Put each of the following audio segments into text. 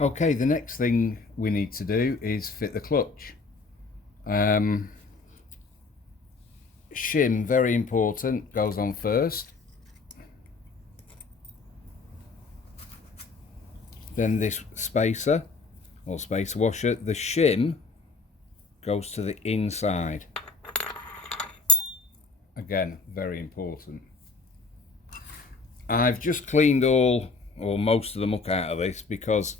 Okay, the next thing we need to do is fit the clutch. Shim, very important, goes on first. Then this spacer or spacer washer. The shim goes to the inside. Again, very important. I've just cleaned all or most of the muck out of this because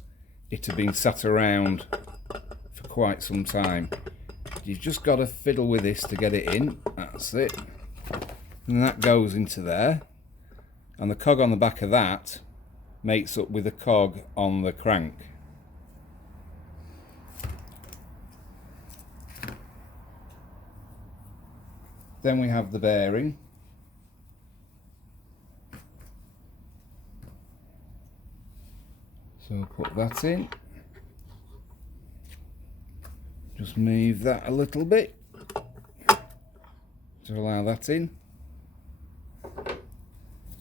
it had been sat around for quite some time. You've just got to fiddle with this to get it in. That's it. And that goes into there. And the cog on the back of that mates up with the cog on the crank. Then we have the bearing. So put that in. Just move that a little bit to allow that in.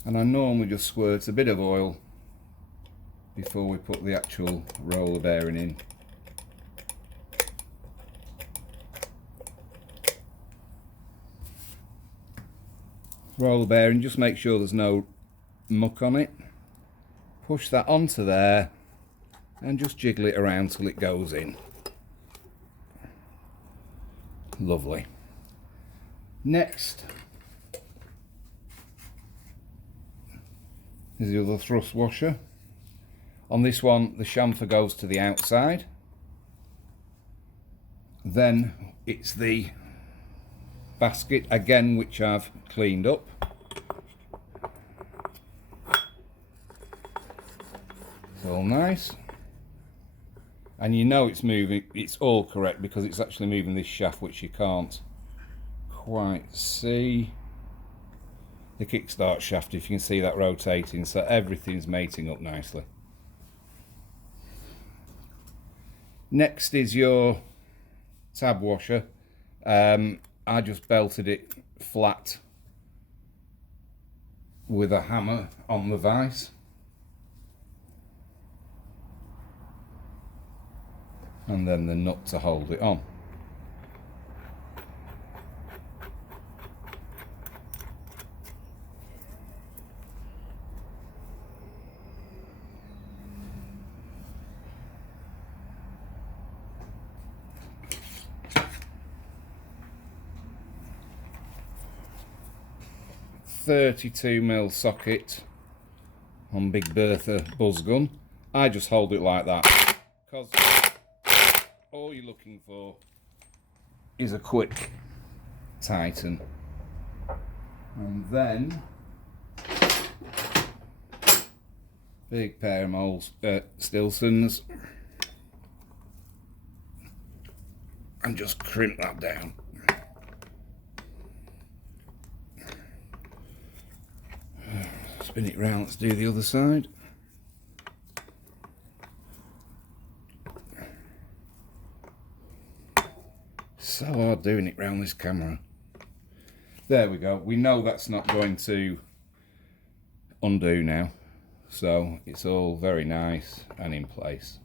And I normally just squirt a bit of oil before we put the actual roller bearing in. Roller bearing, just make sure there's no muck on it. Push that onto there and just jiggle it around till it goes in. Lovely. Next is the other thrust washer. On this one, the chamfer goes to the outside. Then it's the basket again, which I've cleaned up. It's all nice. And you know it's moving, it's all correct because it's actually moving this shaft, which you can't quite see. The kickstart shaft, if you can see that rotating, so everything's mating up nicely. Next is your tab washer. I just belted it flat with a hammer on the vise. And then the nut to hold it on. .32mm socket on Big Bertha buzz gun. I just hold it like that because all you're looking for is a quick tighten. And then big pair of moles, Stilsons, and just crimp that down. Spin it round, let's do the other side. So hard doing it round this camera. There we go. We know that's not going to undo now. So it's all very nice and in place.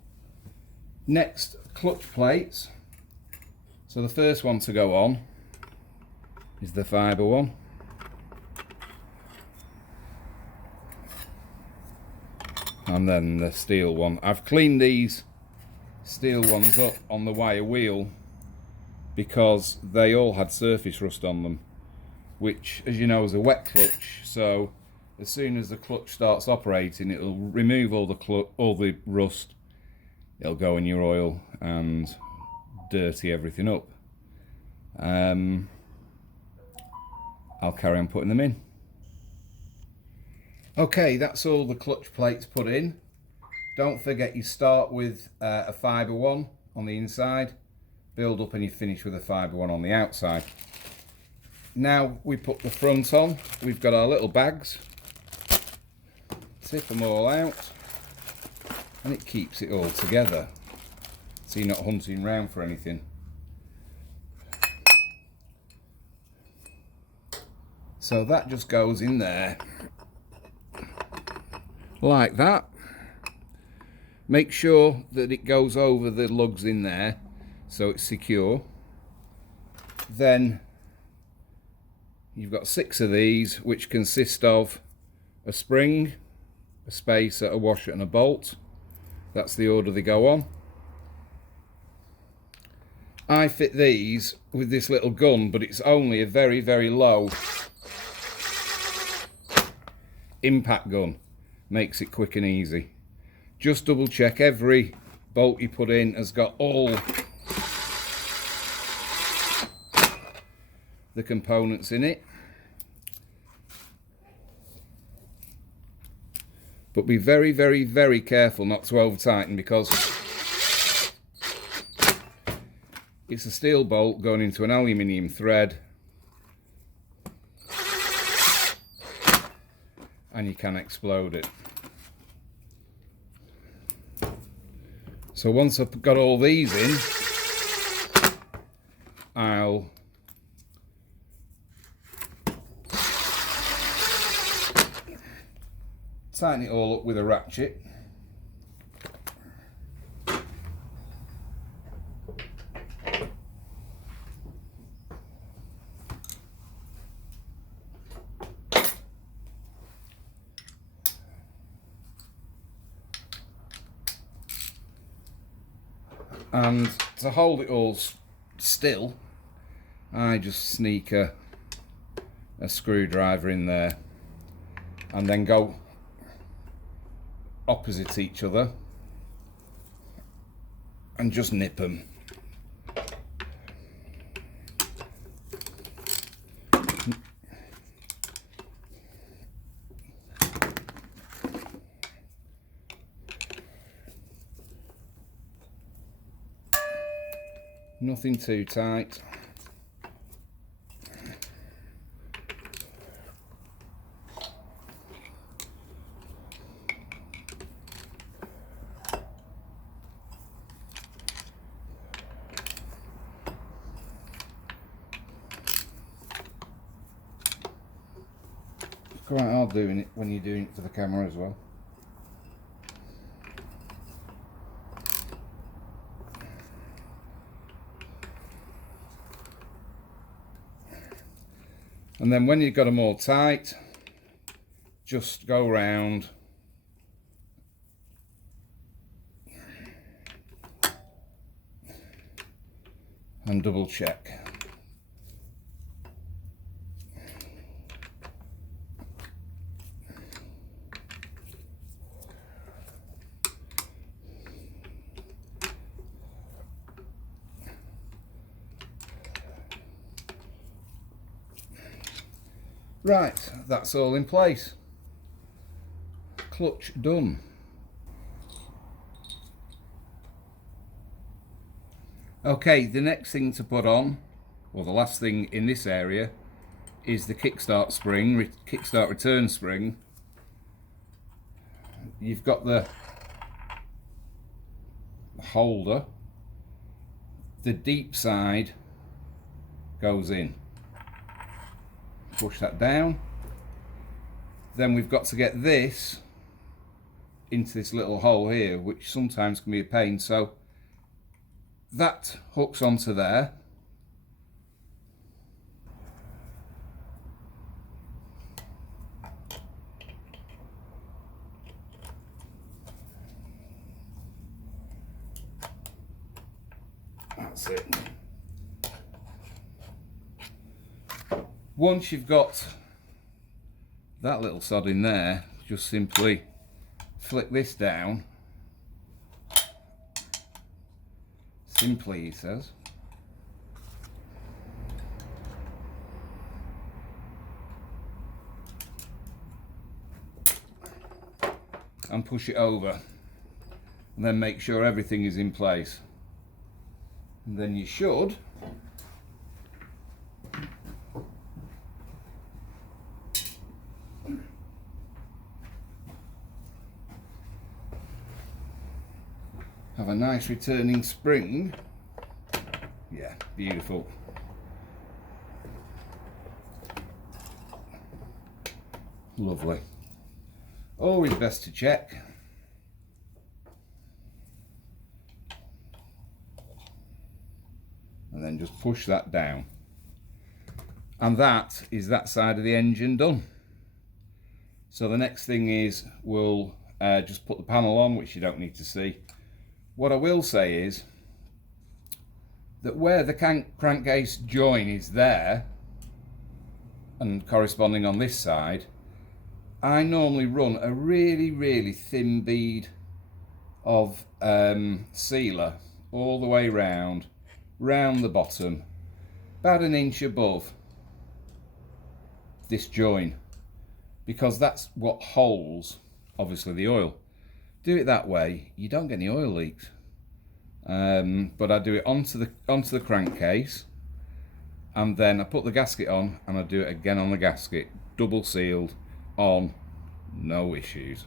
Next, clutch plates. So the first one to go on is the fibre one. And then the steel one. I've cleaned these steel ones up on the wire wheel because they all had surface rust on them, which, as you know, is a wet clutch. So as soon as the clutch starts operating, it'll remove all the rust. It'll go in your oil and dirty everything up. I'll carry on putting them in. Okay, that's all the clutch plates put in. Don't forget you start with a fibre one on the inside, build up and you finish with a fibre one on the outside. Now we put the front on. We've got our little bags. Tip them all out and it keeps it all together so you're not hunting round for anything. So that just goes in there like that. Make sure that it goes over the lugs in there so it's secure. Then you've got 6 of these, which consist of a spring, a spacer, a washer and a bolt. That's the order they go on. I fit these with this little gun, but it's only a very, very low impact gun. Makes it quick and easy. Just double check every bolt you put in has got all the components in it. But be very, very, very careful not to over tighten, because it's a steel bolt going into an aluminium thread and you can explode it. So once I've got all these in, I'll tighten it all up with a ratchet. And to hold it all still, I just sneak a screwdriver in there and then go opposite each other and just nip them. Nothing too tight. It's quite hard doing it when you're doing it for the camera as well. And then when you've got them all tight, just go round and double check. Right, that's all in place. Clutch done. Okay, the next thing to put on, or the last thing in this area, is the kickstart spring, kickstart return spring. You've got the holder. The deep side goes in. Push that down. Then we've got to get this into this little hole here, which sometimes can be a pain. So that hooks onto there. That's it. Once you've got that little sod in there, just simply flick this down. Simply, he says. And push it over. And then make sure everything is in place. And then you should have a nice returning spring. Yeah, beautiful. Lovely. Always best to check. then just push that down. And that is that side of the engine done. So the next thing is we'll just put the panel on, which you don't need to see. What I will say is that where the crankcase join is there and corresponding on this side, I normally run a really thin bead of sealer all the way round the bottom, about an inch above this join, because that's what holds obviously the oil. Do it that way, you don't get any oil leaks. But I do it onto the crankcase, and then I put the gasket on and I do it again on the gasket, double sealed on, no issues.